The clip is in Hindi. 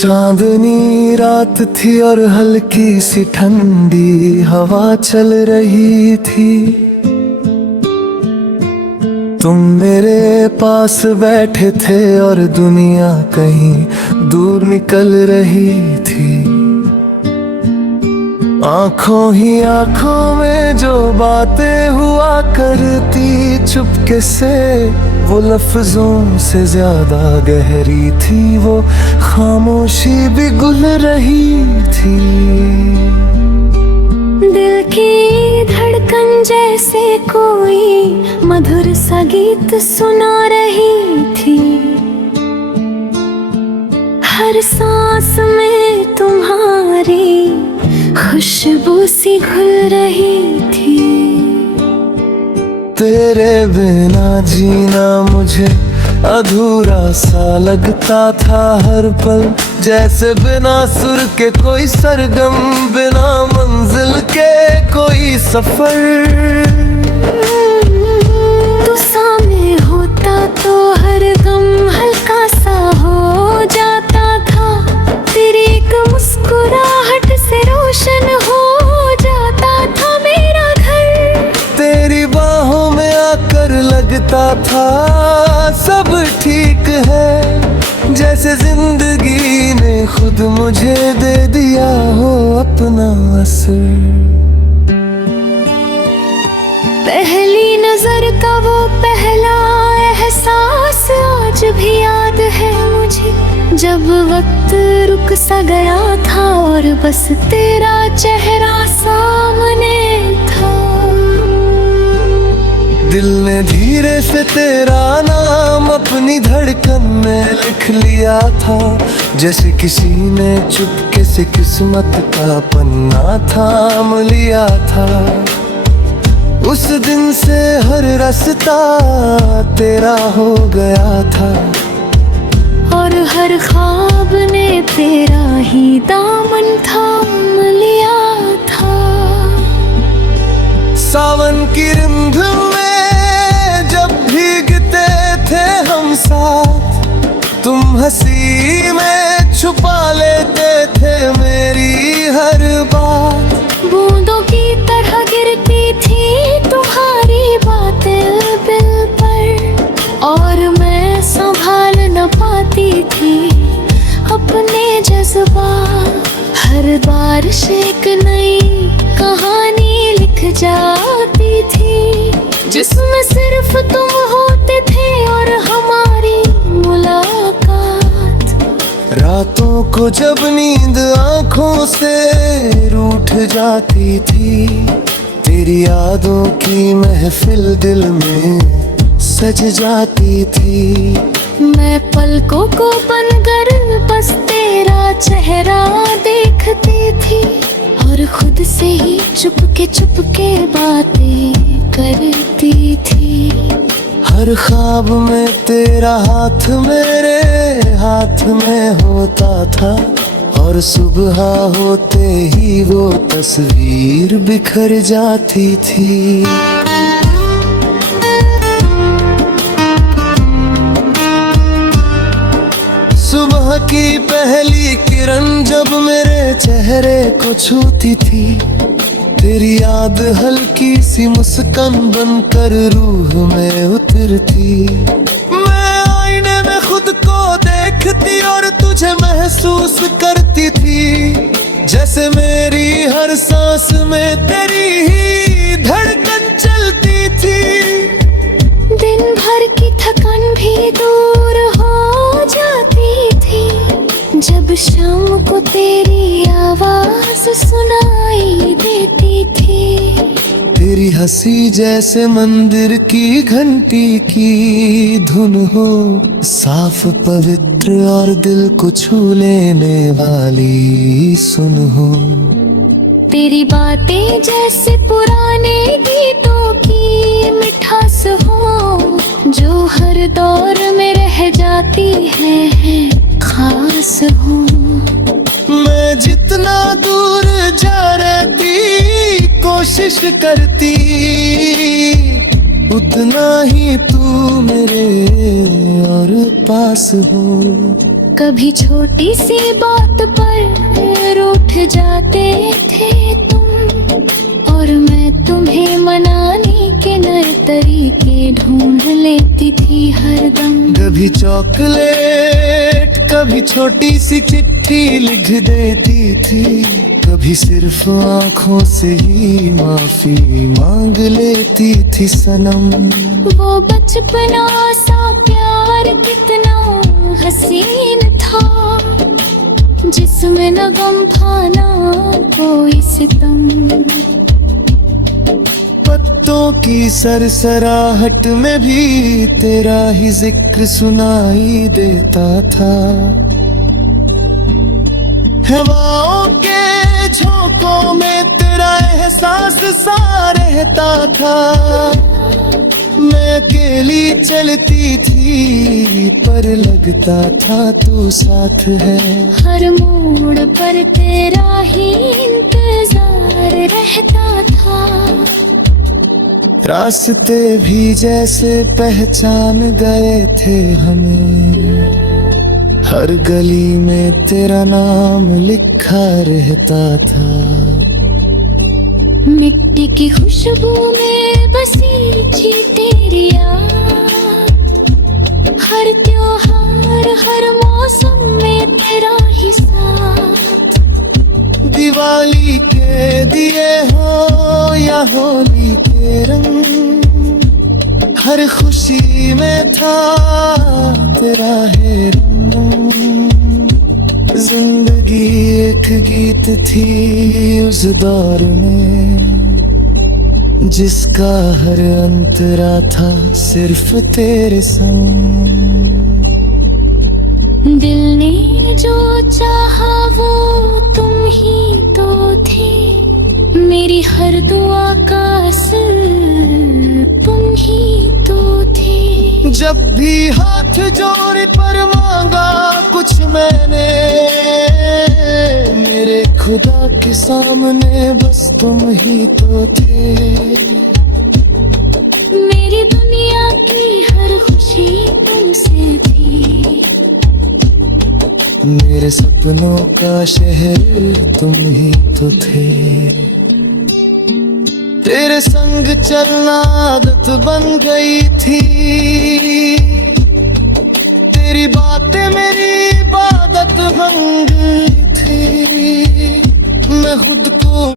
चांदनी रात थी और हल्की सी ठंडी हवा चल रही थी। तुम मेरे पास बैठे थे और दुनिया कहीं दूर निकल रही थी। आंखों ही आंखों में जो बातें हुआ करती चुपके से, वो लफ्जों से ज्यादा गहरी थी। वो खामोशी भी गुल रही थी। दिल की धड़कन जैसे कोई मधुर सा गीत सुना रही थी। हर सांस में तुम्हारी खुशबू सी घुल रही थी। तेरे बिना जीना मुझे अधूरा सा लगता था हर पल, जैसे बिना सुर के कोई सरगम, बिना मंजिल के कोई सफर। तू सामने होता तो हर गम हल्का सा हो जाता था। तेरी एक मुस्कुराहट से रोशन हो जाता था मेरा घर। तेरी बाहों में आकर लगता था सब ठीक है, जैसे जिंदगी ने खुद मुझे दे दिया हो अपना असर। पहली नजर का वो पहला एहसास आज भी याद है मुझे, जब वक्त रुक सा गया था और बस तेरा चेहरा सामने था। दिल ने धीरे से तेरा नाम अपनी धड़कन में लिख लिया था, जैसे किसी ने चुपके से किस्मत का पन्ना थाम लिया था। उस दिन से हर रास्ता तेरा हो गया था और हर ख्वाब ने तेरा ही दामन थाम लिया था। सावन की रिंध में जब भीगते थे हम साथ, तुम हंसी में छुपा लेते थे मेरी हर बात। बूंदों की तरह गिरती थी तुम्हारी बातें दिल पर, और मैं संभाल न पाती थी अपने जज्बात। हर बारिश एक नई कहानी लिख जाती थी, जिसमें सिर्फ तुम होते थे और हमारी मुलाकात। रातों को जब नींद आंखों से रूठ जाती थी, तेरी यादों की महफिल दिल में सज जाती थी। मैं पलकों को बंद कर बस तेरा चेहरा देखती थी, और खुद से ही चुपके बातें करती थी। हर ख्वाब में तेरा हाथ मेरे हाथ में होता था, और सुबह होते ही वो तस्वीर बिखर जाती थी। सुबह की पहली किरण जब मेरे चेहरे को छूती थी, तेरी याद हल्की सी मुस्कान बनकर रूह में उतरती। मैं आईने में खुद को देखती और तुझे महसूस करती थी, जैसे मेरी हर सांस में तेरी ही धड़कन चलती थी। दिन भर की थकान भी दूर हो जाती थी, जब शाम को तेरी आवाज सुनाई देती थी। तेरी हंसी जैसे मंदिर की घंटी की धुन हो, साफ पवित्र और दिल को छू लेने वाली सुन हो। तेरी बातें जैसे पुराने गीतों की मिठास हो, जो हर दौर में रह जाती है खास हो। मैं जितना दूर जा रहती कोशिश करती, उतना ही तू मेरे और पास हो। कभी छोटी सी बात पर रूठ जाते थे तुम, और मैं तुम्हें मनाने के नए तरीके ढूंढ लेती थी हरदम। कभी चॉकलेट, कभी छोटी सी चिट्ठी लिख देती थी, कभी सिर्फ आंखों से ही माफी मांग लेती थी सनम। वो बचपना सा प्यार कितना हसीन था, जिसमें न गम था ना कोई सितम। पत्तों की सरसराहट में भी तेरा ही जिक्र सुनाई देता था, हवाओं के झोंकों में तेरा एहसास सा रहता था। मैं अकेली चलती थी पर लगता था तू साथ है, हर मोड़ पर तेरा ही इंतजार रहता था। रास्ते भी जैसे पहचान गए थे हमें, हर गली में तेरा नाम लिखा रहता था। मिट्टी की खुशबू में बसी थी तेरी याद, हर त्योहार हर मौसम में तेरा ही साथ। दिवाली के दिए हो या होली के रंग, हर खुशी में था तेरा है रंग। जिंदगी एक गीत थी उस दौर में, जिसका हर अंतरा था सिर्फ तेरे संग। दिल ने जो चाहा वो तुम ही तो थे, मेरी हर दुआ का असर तुम ही तो थे। जब भी हाथ जोड़ पर मांगा कुछ मैंने, मेरे खुदा के सामने बस तुम ही तो थे। मेरी दुनिया की हर खुशी तुमसे थी, मेरे सपनों का शहर तुम ही तो थे। तेरे संग चलना आदत बन गई थी, तेरी बातें मेरी इबादत बन गई थी। मैं खुद को